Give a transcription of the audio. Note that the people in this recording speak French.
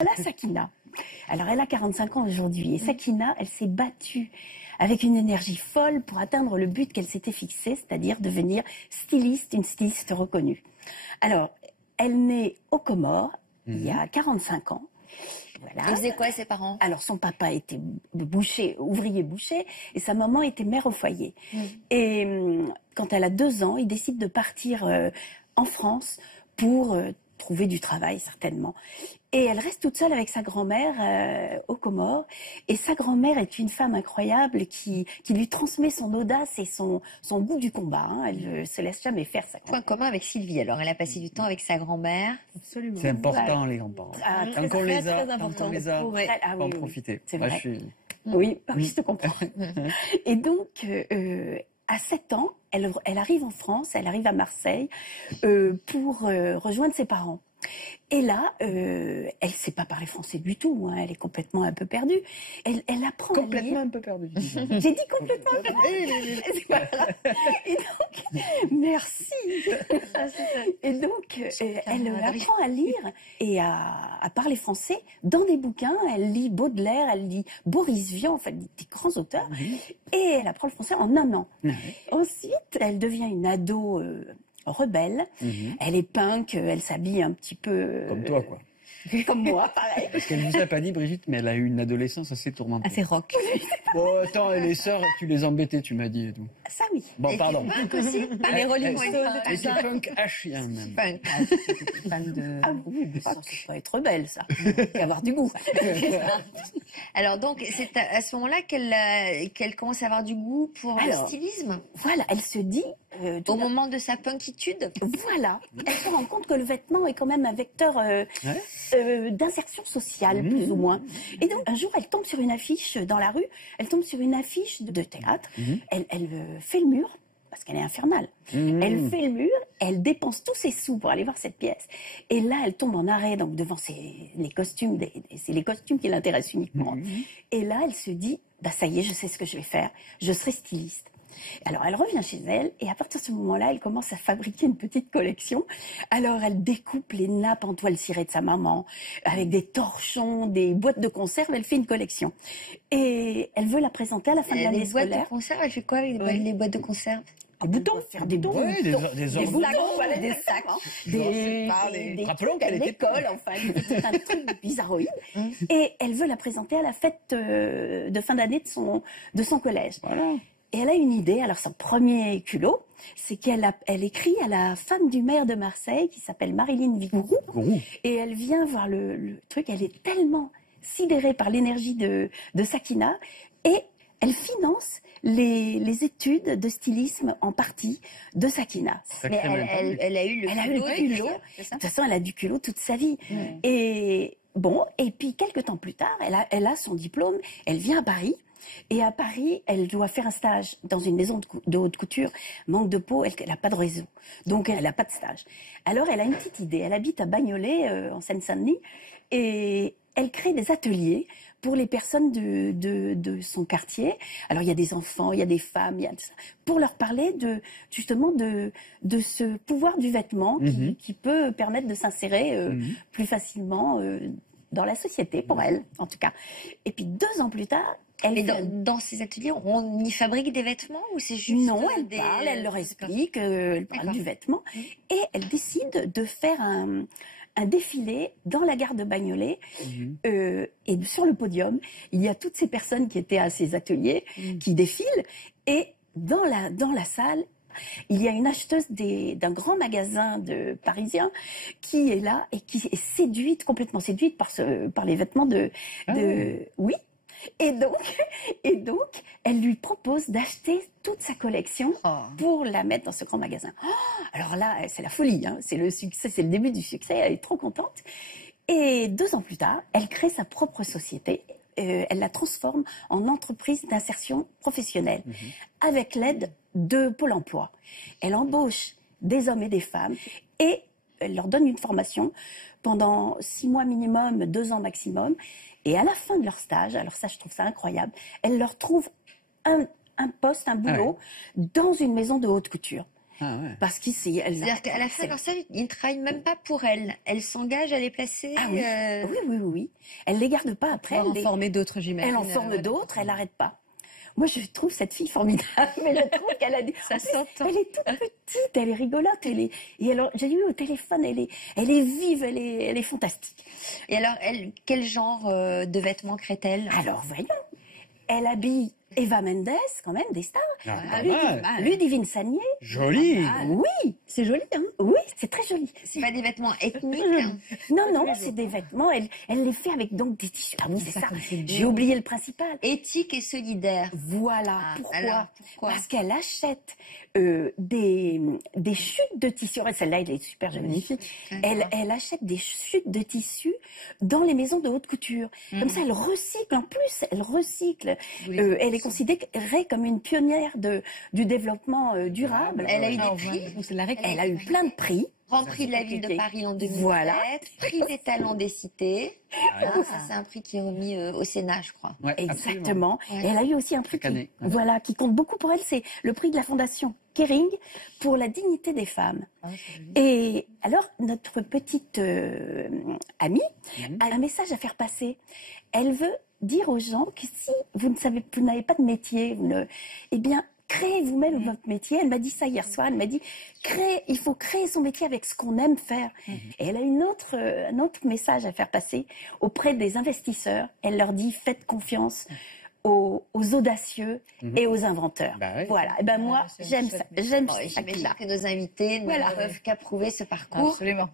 Voilà Sakina. Alors elle a 45 ans aujourd'hui et Sakina, elle s'est battue avec une énergie folle pour atteindre le but qu'elle s'était fixé, c'est-à-dire devenir styliste, une styliste reconnue. Alors, elle naît aux Comores il y a 45 ans. Voilà. Ils faisaient quoi ses parents? Alors son papa était boucher, ouvrier boucher, et sa maman était mère au foyer. Et quand elle a 2 ans, il décide de partir en France pour trouver du travail certainement. Et elle reste toute seule avec sa grand-mère aux Comores. Et sa grand-mère est une femme incroyable qui lui transmet son audace et son goût du combat. Hein. Elle ne se laisse jamais faire ça. Point commun avec Sylvie. Alors, elle a passé du temps avec sa grand-mère. Absolument. C'est important, les grands-parents. Tant qu'on les a, faut en profiter. C'est vrai. Oui, je te comprends. Et donc, à 7 ans, elle arrive en France, elle arrive à Marseille pour rejoindre ses parents. Et là, elle ne sait pas parler français du tout, hein, elle est complètement un peu perdue. Elle apprend à lire. Complètement un peu perdue. J'ai dit complètement un peu perdue. Et donc, merci. Et donc, elle apprend à lire et à parler français dans des bouquins. Elle lit Baudelaire, elle lit Boris Vian, enfin des grands auteurs. Et elle apprend le français en 1 an. Ensuite, elle devient une ado rebelle. Elle est punk, elle s'habille un petit peu... Comme toi, quoi. Comme moi, pareil. Parce qu'elle ne vous a pas dit, Brigitte, mais elle a eu une adolescence assez tourmentée. Assez rock. Oh, attends, et les sœurs, tu les embêtais, tu m'as dit et tout. Ça, oui. Bon, pardon. Punk aussi. Les Rolling Stones. Et c'est punk à chien, même. Punk. Fan de... Ah oui, mais ça peut être rebelle, ça. Et avoir du goût. Alors donc, c'est à ce moment-là qu'elle commence à avoir du goût pour le stylisme. Voilà, elle se dit... au moment de sa punkitude. Voilà. Elle se rend compte que le vêtement est quand même un vecteur d'insertion sociale, plus ou moins. Et donc, un jour, elle tombe sur une affiche dans la rue, elle tombe sur une affiche de théâtre, elle fait le mur, parce qu'elle est infernale. Elle fait le mur, elle dépense tous ses sous pour aller voir cette pièce. Et là, elle tombe en arrêt donc devant les costumes, c'est les costumes qui l'intéressent uniquement. Et là, elle se dit, bah ça y est, je sais ce que je vais faire, je serai styliste. Alors, elle revient chez elle et à partir de ce moment-là, elle commence à fabriquer une petite collection. Alors, elle découpe les nappes en toile cirée de sa maman avec des torchons, des boîtes de conserve. Elle fait une collection. Et elle veut la présenter à la fin de l'année scolaire. Des boîtes de conserve, elle fait quoi avec les boîtes de conserve? Des boutons, faire des boutons, des boutons, voilà, des sacs, rappelons qu'elle était l'école, enfin, c'est un truc bizarroïde. Et elle veut la présenter à la fête de fin d'année de son collège. Voilà. Et elle a une idée, alors son premier culot, c'est qu'elle écrit à la femme du maire de Marseille, qui s'appelle Marilyn Vigourou, et elle vient voir le truc, elle est tellement sidérée par l'énergie de Sakina, et elle finance les études de stylisme en partie de Sakina. Mais elle a eu le culot. De toute façon, elle a du culot toute sa vie. Et bon, et puis quelques temps plus tard, elle a son diplôme, elle vient à Paris. Et à Paris, elle doit faire un stage dans une maison de haute couture. Manque de peau, elle n'a pas de réseau. Donc, elle n'a pas de stage. Alors, elle a une petite idée. Elle habite à Bagnolet, en Seine-Saint-Denis. Et elle crée des ateliers pour les personnes de son quartier. Alors, il y a des enfants, il y a des femmes, pour leur parler justement de ce pouvoir du vêtement qui peut permettre de s'insérer plus facilement dans la société, pour elle, en tout cas. Et puis, 2 ans plus tard, dans ces ateliers, on y fabrique des vêtements ou c'est juste... Non, elle leur explique, elle parle du vêtement. Et elle décide de faire un défilé dans la gare de Bagnolet. Et sur le podium, il y a toutes ces personnes qui étaient à ces ateliers, qui défilent. Et dans la salle, il y a une acheteuse d'un grand magasin parisien qui est là et qui est complètement séduite par les vêtements oui. Et donc, elle lui propose d'acheter toute sa collection pour la mettre dans ce grand magasin. Alors là, c'est la folie, hein. C'est le succès, c'est le début du succès. Elle est trop contente. Et 2 ans plus tard, elle crée sa propre société. Elle la transforme en entreprise d'insertion professionnelle avec l'aide de Pôle emploi. Elle embauche des hommes et des femmes et elle leur donne une formation pendant 6 mois minimum, 2 ans maximum. Et à la fin de leur stage, alors ça, je trouve ça incroyable, elle leur trouve un poste, un boulot dans une maison de haute couture. Parce qu'ici, c'est-à-dire qu'à la fin de leur service, ils ne travaillent même pas pour elle. Elle s'engage à les placer. Ah oui. Oui. Elle les garde pas après. Elle en forme d'autres, j'imagine. Elle en forme d'autres, elle n'arrête pas. Moi, je trouve cette fille formidable, mais je trouve qu'elle a Ça s'entend. Elle est toute petite, elle est rigolote, et alors, j'ai eu au téléphone, elle est vive, elle est fantastique. Et alors, quel genre de vêtements crée-elle? Alors, voyons. Elle habille Eva Mendes, quand même, des stars. Ludivine Sagnier. Joli. Oui. C'est joli, hein? Oui, c'est très joli. C'est pas des vêtements ethniques? Non, c'est des vêtements. Elle les fait avec donc des tissus. Ah oui, c'est ça. J'ai oublié le principal. Éthique et solidaire. Voilà. Pourquoi? Parce qu'elle achète des chutes de tissus. Celle-là, elle est super jolie. Elle achète des chutes de tissus dans les maisons de haute couture. Comme ça, elle recycle. En plus, elle recycle. Elle est considérée comme une pionnière du développement durable. Elle a eu des prix. Elle a eu plein de prix. Grand prix de la ville de Paris en 2007, prix des talents des cités. Ça, c'est un prix qui est remis au Sénat, je crois. Ouais, exactement. Et elle a eu aussi un prix qui compte beaucoup pour elle, c'est le prix de la Fondation Kering pour la dignité des femmes. Et alors, notre petite amie a un message à faire passer. Elle veut dire aux gens que si vous n'avez pas de métier, eh bien, créez vous-même votre métier. Elle m'a dit ça hier soir. Elle m'a dit, il faut créer son métier avec ce qu'on aime faire. Et elle a un autre message à faire passer auprès des investisseurs. Elle leur dit, faites confiance aux audacieux et aux inventeurs. Voilà. Et ben moi, j'aime ça. J'aime ça. J'imagine que nos invités ne peuvent qu'approuver ce parcours. Absolument.